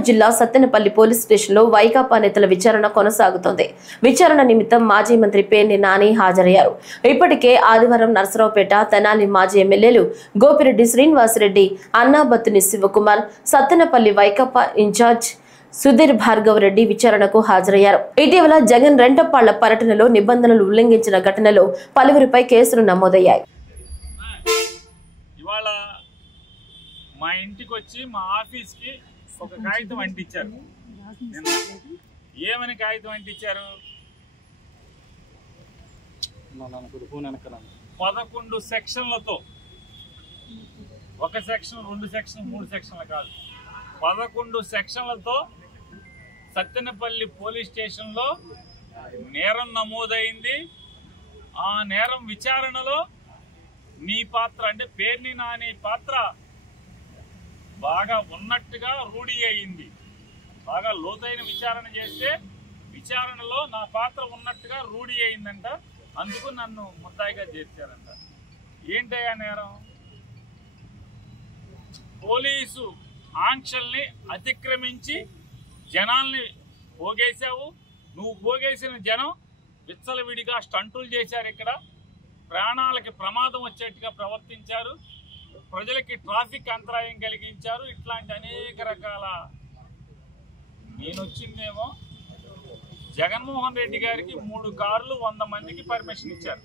పల్నాడు జిల్లా సత్తెనపల్లి పోలీస్ స్టేషన్లో వైకాపా నేతల విచారణ కొనసాగుతోంది. విచారణ నిమిత్తం మాజీ మంత్రి పేర్ని నాని హాజరయ్యారు. ఇప్పటికే ఆదివారం నర్సరావుపేట, తెనాలి మాజీ ఎమ్మెల్యేలు గోపిరెడ్డి శ్రీనివాసరెడ్డి, అన్నాబత్తుని శివకుమార్, సత్తెనపల్లి వైకాపా ఇన్ఛార్జ్ సుధీర్ భార్గవ్ రెడ్డి విచారణకు హాజరయ్యారు. ఇటీవల జగన్ రెంటపాళ్ల పర్యటనలో నిబంధనలు ఉల్లంఘించిన ఘటనలో పలువురిపై కేసులు నమోదయ్యాయి. మా ఇంటికి వచ్చి మా ఆఫీస్కి ఒక కాగితం అంటించారు. ఏమని కాగితం అంటించారు? 11 సెక్షన్లతో, ఒక సెక్షన్, 2 సెక్షన్, 3 సెక్షన్లు కాదు, 11 సెక్షన్లతో సత్తెనపల్లి పోలీస్ స్టేషన్లో నేరం నమోదైంది. ఆ నేరం విచారణలో నీ పాత్ర అంటే పేర్ని నాని పాత్ర బాగా ఉన్నట్టుగా రూఢి అయింది. బాగా లోతైన విచారణ చేస్తే విచారణలో నా పాత్ర ఉన్నట్టుగా రూఢి అయిందంట. అందుకు నన్ను ముద్దాయిగా చేర్చారంట. ఏంటయ్యా నేరం? పోలీసు ఆంక్షల్ని అతిక్రమించి జనాల్ని పోగేశావు. నువ్వు పోగేసిన జనం విచ్చలవిడిగా స్టంటులు చేశారు. ఇక్కడ ప్రాణాలకి ప్రమాదం వచ్చేట్టుగా ప్రవర్తించారు. ప్రజలకి ట్రాఫిక్ అంతరాయం కలిగించారు. ఇట్లాంటి అనేక రకాల. నేను వచ్చిందేమో జగన్మోహన్ రెడ్డి గారికి 3 కార్లు 100 మందికి పర్మిషన్ ఇచ్చారు.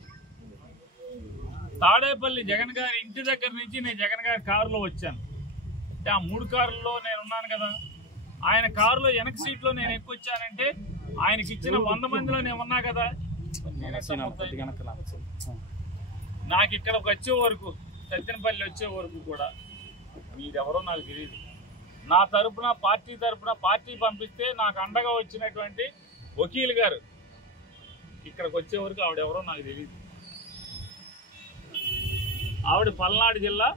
తాడేపల్లి జగన్ గారి ఇంటి దగ్గర నుంచి నేను జగన్ గారి కారులో వచ్చాను. అంటే ఆ 3 కార్లలో నేను ఉన్నాను కదా. ఆయన కారులో వెనక సీట్లో నేను ఎక్కువ వచ్చానంటే ఆయనకి ఇచ్చిన 100 మందిలో నేను ఉన్నా కదా. నాకు ఇక్కడికి వచ్చే వరకు, సత్తెనపల్లి వచ్చే వరకు కూడా మీరెవరో నాకు తెలియదు. నా తరపున, పార్టీ తరపున, పార్టీ పంపిస్తే నాకు అండగా వచ్చినటువంటి వకీల్ గారు ఇక్కడికి వచ్చే వరకు ఆవిడెవరో నాకు తెలియదు. ఆవిడ పల్నాడు జిల్లా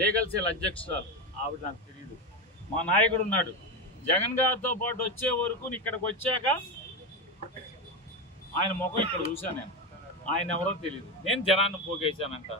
లీగల్ సెల్ అధ్యక్షురాలు. ఆవిడ నాకు తెలియదు. మా నాయకుడు ఉన్నాడు. జగన్ గారితో పాటు వచ్చే వరకు ఇక్కడికి వచ్చాక ఆయన ముఖం ఇక్కడ చూశాను. నేను ఆయన ఎవరో తెలియదు. నేను జనాన్ని పోగేశానంట.